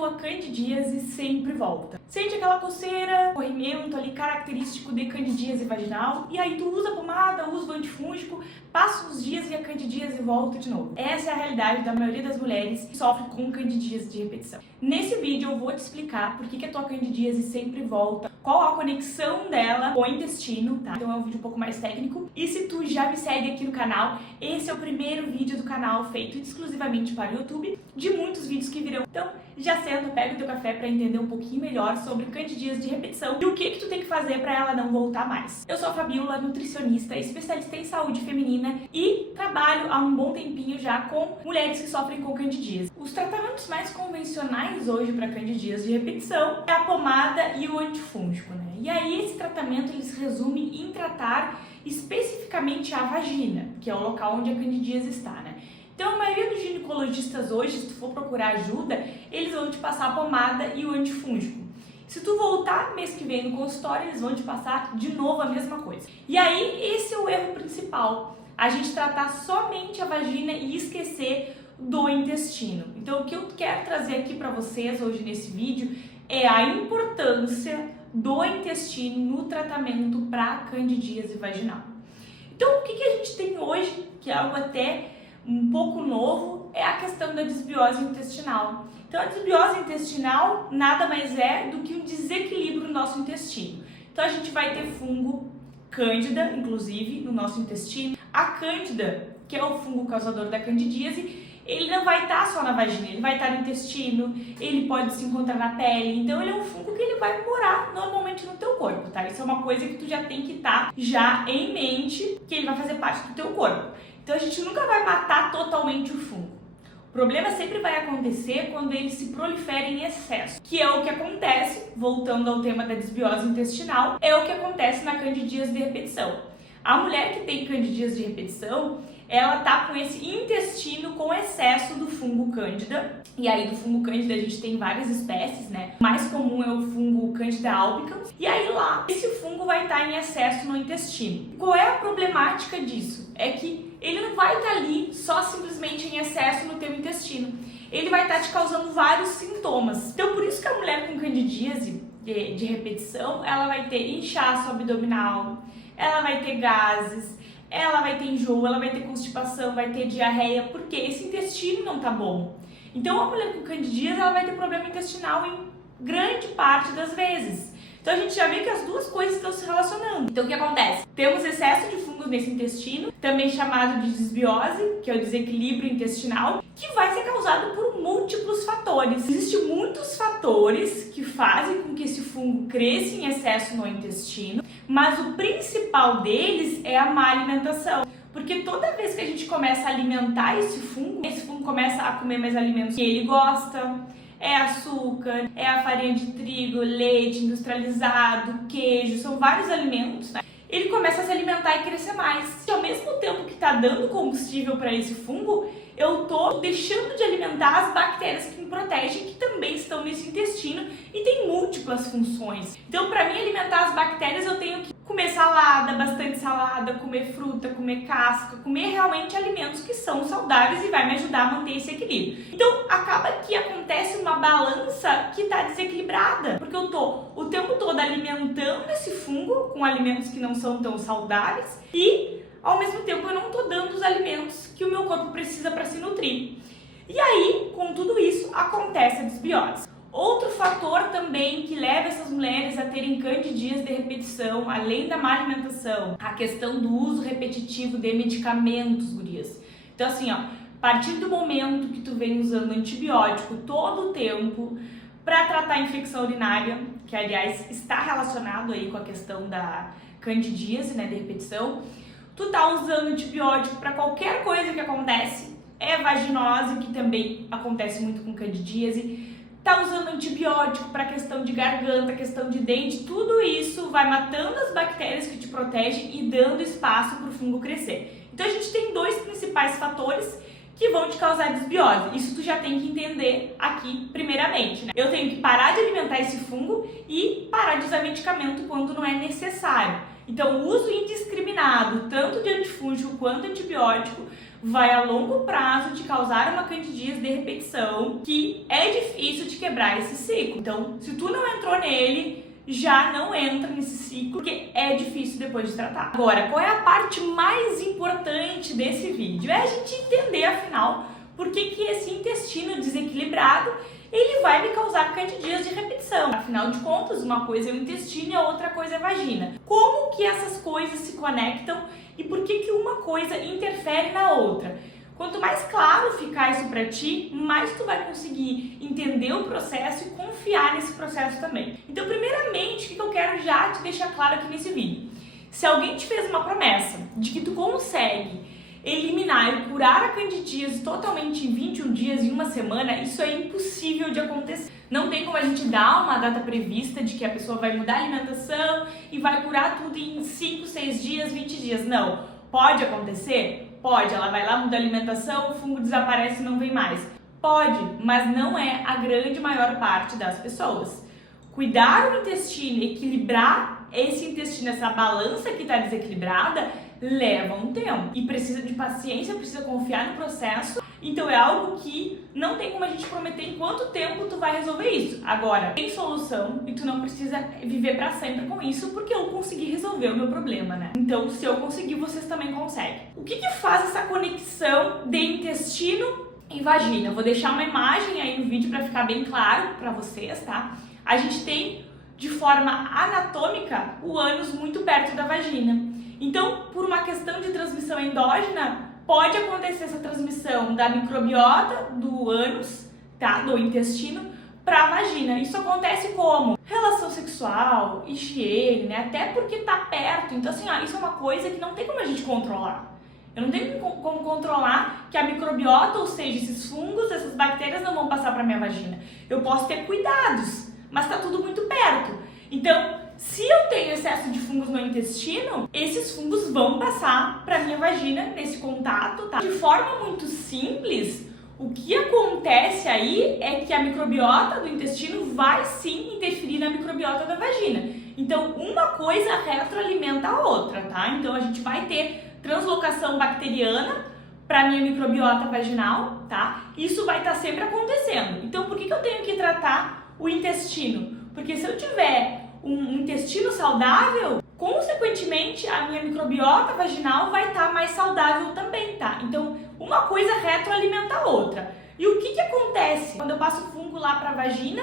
tua candidíase sempre volta? Sente aquela coceira, corrimento ali característico de candidíase vaginal, e aí tu usa a pomada, usa o antifúngico, passa uns dias e a candidíase volta de novo. Essa é a realidade da maioria das mulheres que sofrem com candidíase de repetição. Nesse vídeo eu vou te explicar por que a tua candidíase sempre volta, qual a conexão dela com o intestino, tá? Então é um vídeo um pouco mais técnico. E se tu já me segue aqui no canal, esse é o primeiro vídeo do canal feito exclusivamente para o YouTube, de muitos vídeos que virão. Então já senta, pega o teu café para entender um pouquinho melhor sobre candidíase de repetição e o que tu tem que fazer para ela não voltar mais. Eu sou a Fabiola, nutricionista, especialista em saúde feminina e trabalho há um bom tempinho já com mulheres que sofrem com candidíase. Os tratamentos mais convencionais hoje para candidíase de repetição é a pomada e o antifúngico, né? E aí esse tratamento ele se resume em tratar especificamente a vagina, que é o local onde a candidíase está, né? Então a maioria dos ginecologistas hoje, se tu for procurar ajuda, eles vão te passar a pomada e o antifúngico. Se tu voltar mês que vem no consultório, eles vão te passar de novo a mesma coisa. E aí esse é o erro principal, a gente tratar somente a vagina e esquecer do intestino. Então o que eu quero trazer aqui para vocês hoje nesse vídeo é a importância do intestino no tratamento para candidíase vaginal. Então o que a gente tem hoje, que é algo até um pouco novo, é a questão da desbiose intestinal. Então a desbiose intestinal nada mais é do que um desequilíbrio no nosso intestino. Então a gente vai ter fungo cândida, inclusive, no nosso intestino. A cândida, que é o fungo causador da candidíase, ele não vai estar só na vagina, ele vai estar no intestino, ele pode se encontrar na pele, então ele é um fungo que ele vai morar normalmente no teu corpo, tá? Isso é uma coisa que tu já tem que estar já em mente, que ele vai fazer parte do teu corpo. Então a gente nunca vai matar totalmente o fungo. O problema sempre vai acontecer quando ele se prolifera em excesso, que é o que acontece, voltando ao tema da desbiose intestinal, é o que acontece na candidíase de repetição. A mulher que tem candidíase de repetição, ela tá com esse intestino com excesso do fungo cândida. E aí do fungo cândida a gente tem várias espécies, né? O mais comum é o fungo Candida albicans. E aí lá, esse fungo vai estar em excesso no intestino. Qual é a problemática disso? É que ele não vai estar ali só simplesmente em excesso no teu intestino. Ele vai estar te causando vários sintomas. Então por isso que a mulher com candidíase de repetição, ela vai ter inchaço abdominal, ela vai ter gases, ela vai ter enjoo, ela vai ter constipação, vai ter diarreia, porque esse intestino não tá bom. Então a mulher com candidíase, ela vai ter problema intestinal em grande parte das vezes. Então a gente já vê que as duas coisas estão se relacionando. Então o que acontece? Temos excesso de fungos nesse intestino, também chamado de desbiose, que é o desequilíbrio intestinal, que vai ser causado por múltiplos fatores. Existem muitos fatores que fazem com que esse fungo cresça em excesso no intestino, mas o principal deles é a má alimentação. Porque toda vez que a gente começa a alimentar esse fungo começa a comer mais alimentos que ele gosta. É açúcar, é a farinha de trigo, leite industrializado, queijo, são vários alimentos, né? Ele começa a se alimentar e crescer mais. E ao mesmo tempo que está dando combustível para esse fungo, eu tô deixando de alimentar as bactérias que me protegem, que também estão nesse intestino e tem múltiplas funções. Então, para mim alimentar as bactérias, eu tenho que comer salada, bastante salada, comer fruta, comer casca, comer realmente alimentos que são saudáveis e vai me ajudar a manter esse equilíbrio. Então, acaba que acontece uma balança que está desequilibrada, porque eu tô o tempo todo alimentando esse fungo com alimentos que não são tão saudáveis e ao mesmo tempo eu não estou dando os alimentos que o meu corpo precisa para se nutrir. E aí, com tudo isso, acontece a desbiose. Outro fator também que leva essas mulheres a terem candidíase de repetição, além da má alimentação, a questão do uso repetitivo de medicamentos, gurias. Então assim, ó, a partir do momento que tu vem usando antibiótico todo o tempo para tratar a infecção urinária, que aliás está relacionado aí com a questão da candidíase, né, de repetição, tu tá usando antibiótico para qualquer coisa que acontece, é vaginose, que também acontece muito com candidíase, tá usando antibiótico para questão de garganta, questão de dente, tudo isso vai matando as bactérias que te protegem e dando espaço para o fungo crescer. Então a gente tem dois principais fatores que vão te causar desbiose. Isso tu já tem que entender aqui primeiramente, né? Eu tenho que parar de alimentar esse fungo e parar de usar medicamento quando não é necessário. Então o uso indiscriminado, tanto de antifúngico quanto antibiótico, vai a longo prazo te causar uma candidíase de repetição que é difícil de quebrar esse ciclo. Então, se tu não entrou nele, já não entra nesse ciclo, porque é difícil depois de tratar. Agora, qual é a parte mais importante desse vídeo? É a gente entender, afinal, por que esse intestino desequilibrado ele vai me causar candidíase de repetição. Afinal de contas, uma coisa é o intestino e a outra coisa é a vagina. Como que essas coisas se conectam e por que uma coisa interfere na outra? Quanto mais claro ficar isso pra ti, mais tu vai conseguir entender o processo e confiar nesse processo também. Então, primeiramente, o que eu quero já te deixar claro aqui nesse vídeo? Se alguém te fez uma promessa de que tu consegue eliminar e curar a candidíase totalmente em 21 dias, em uma semana, isso é impossível de acontecer. Não tem como a gente dar uma data prevista de que a pessoa vai mudar a alimentação e vai curar tudo em 5, 6 dias, 20 dias. Não. Pode acontecer? Pode. Ela vai lá, muda a alimentação, o fungo desaparece e não vem mais. Pode, mas não é a grande maior parte das pessoas. Cuidar do intestino, equilibrar esse intestino, essa balança que está desequilibrada, leva um tempo e precisa de paciência, precisa confiar no processo. Então é algo que não tem como a gente prometer em quanto tempo tu vai resolver isso. Agora, tem solução e tu não precisa viver pra sempre com isso, porque eu consegui resolver o meu problema, né? Então, se eu conseguir, vocês também conseguem. O que faz essa conexão de intestino e vagina? Eu vou deixar uma imagem aí no vídeo pra ficar bem claro pra vocês, tá? A gente tem, de forma anatômica, o ânus muito perto da vagina. Então, por uma questão de transmissão endógena, pode acontecer essa transmissão da microbiota do ânus, tá, do intestino, para a vagina. Isso acontece como? Relação sexual, higiene, né? Até porque tá perto. Então, assim, isso é uma coisa que não tem como a gente controlar. Eu não tenho como controlar que a microbiota, ou seja, esses fungos, essas bactérias não vão passar para minha vagina. Eu posso ter cuidados, mas tá tudo muito perto. Então, se eu tenho excesso de fungos no intestino, esses fungos vão passar para minha vagina nesse contato, tá? De forma muito simples, o que acontece aí é que a microbiota do intestino vai sim interferir na microbiota da vagina. Então, uma coisa retroalimenta a outra, tá? Então, a gente vai ter translocação bacteriana para minha microbiota vaginal, tá? Isso vai estar sempre acontecendo. Então, por que eu tenho que tratar o intestino? Porque se eu tiver um intestino saudável, consequentemente a minha microbiota vaginal vai estar mais saudável também, tá? Então, uma coisa retroalimenta a outra. E o que acontece? Quando eu passo fungo lá para a vagina,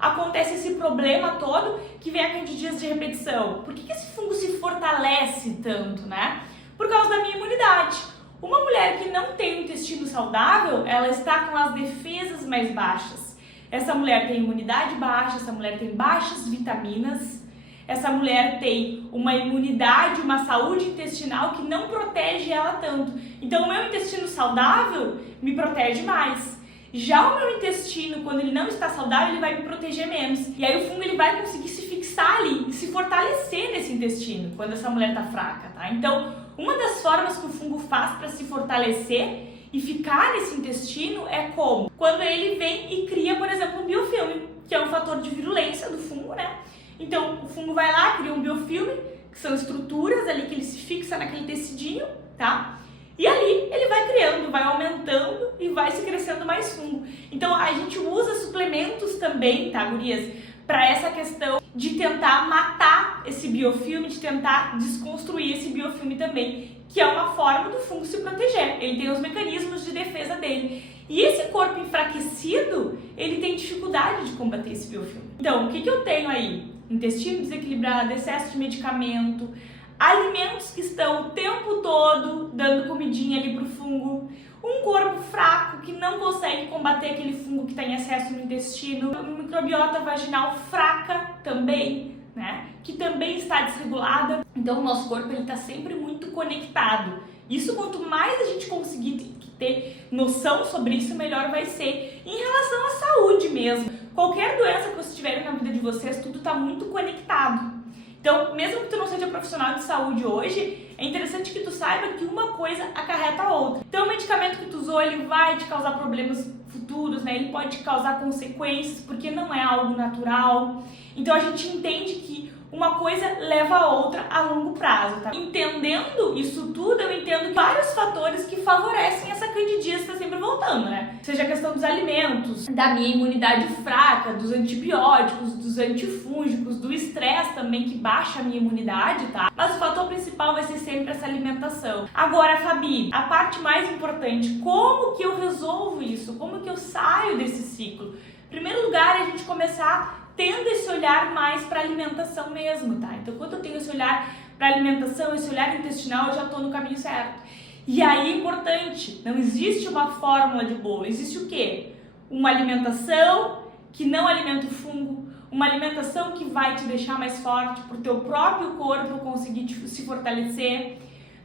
acontece esse problema todo que vem a candidíase de repetição. Por que esse fungo se fortalece tanto, né? Por causa da minha imunidade. Uma mulher que não tem um intestino saudável, ela está com as defesas mais baixas. Essa mulher tem imunidade baixa, essa mulher tem baixas vitaminas, essa mulher tem uma imunidade, uma saúde intestinal que não protege ela tanto. Então, o meu intestino saudável me protege mais. Já o meu intestino, quando ele não está saudável, ele vai me proteger menos. E aí o fungo ele vai conseguir se fixar ali e se fortalecer nesse intestino, quando essa mulher está fraca, tá? Então, uma das formas que o fungo faz para se fortalecer e ficar nesse intestino é como? Quando ele vem e cria, por exemplo, um biofilme, que é um fator de virulência do fungo, né? Então, o fungo vai lá, cria um biofilme, que são estruturas ali que ele se fixa naquele tecidinho, tá? E ali ele vai criando, vai aumentando e vai se crescendo mais fungo. Então, a gente usa suplementos também, tá, gurias? Para essa questão de tentar matar esse biofilme, de tentar desconstruir esse biofilme também, que é uma forma do fungo se proteger. Ele tem os mecanismos de defesa dele. E esse corpo enfraquecido, ele tem dificuldade de combater esse biofilme. Então, o que eu tenho aí? Intestino desequilibrado, excesso de medicamento, alimentos que estão o tempo todo dando comidinha ali pro fungo, um corpo fraco que não consegue combater aquele fungo que está em excesso no intestino, uma microbiota vaginal fraca também, né? Que também está desregulada. Então o nosso corpo ele está sempre muito conectado. Isso, quanto mais a gente conseguir ter noção sobre isso, melhor vai ser. Em relação à saúde mesmo, qualquer doença que vocês tiverem na vida de vocês, tudo está muito conectado. Então, mesmo que tu não seja profissional de saúde hoje, é interessante que tu saiba que uma coisa acarreta a outra. Então, o medicamento que tu usou, ele vai te causar problemas futuros, né? Ele pode te causar consequências, porque não é algo natural. Então, a gente entende que uma coisa leva a outra a longo prazo, tá? Entendendo isso tudo, eu entendo que vários fatores que favorecem essa candidíase tá sempre voltando, né? Seja a questão dos alimentos, da minha imunidade fraca, dos antibióticos, dos antifúngicos, do estresse também que baixa a minha imunidade, tá? Mas o fator principal vai ser sempre essa alimentação. Agora, Fabi, a parte mais importante, como que eu resolvo isso? Como que eu saio desse ciclo? Em primeiro lugar, é a gente começar tendo esse olhar mais para alimentação mesmo, tá? Então, quando eu tenho esse olhar para alimentação, esse olhar intestinal, eu já estou no caminho certo. E aí é importante, não existe uma fórmula de bolo, existe o quê? Uma alimentação que não alimenta o fungo, uma alimentação que vai te deixar mais forte para o teu próprio corpo conseguir se fortalecer,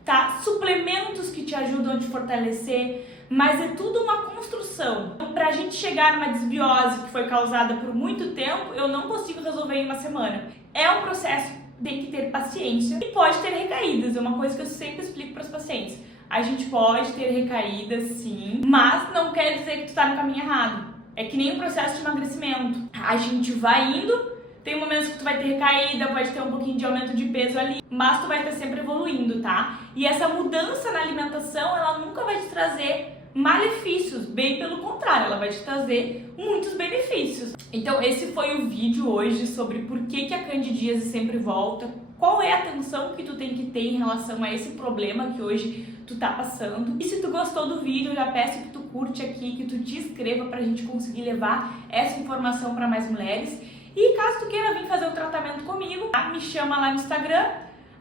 tá? Suplementos que te ajudam a te fortalecer, mas é tudo uma construção. Então, pra gente chegar numa desbiose que foi causada por muito tempo, eu não consigo resolver em uma semana. É um processo, tem que ter paciência e pode ter recaídas, é uma coisa que eu sempre explico para os pacientes. A gente pode ter recaídas, sim, mas não quer dizer que tu tá no caminho errado. É que nem um processo de emagrecimento. A gente vai indo, tem momentos que tu vai ter recaída, pode ter um pouquinho de aumento de peso ali, mas tu vai estar sempre evoluindo, tá? E essa mudança na alimentação, ela nunca vai te trazer malefícios, bem pelo contrário, ela vai te trazer muitos benefícios. Então esse foi o vídeo hoje sobre por que a candidíase sempre volta, qual é a atenção que tu tem que ter em relação a esse problema que hoje tu tá passando. E se tu gostou do vídeo, eu já peço que tu curte aqui, que tu te inscreva pra gente conseguir levar essa informação para mais mulheres. E caso tu queira vir fazer o tratamento comigo, tá? Me chama lá no Instagram,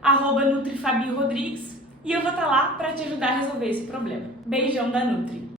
@NutriFabiRodrigues, e eu vou estar lá para te ajudar a resolver esse problema. Beijão da Nutri!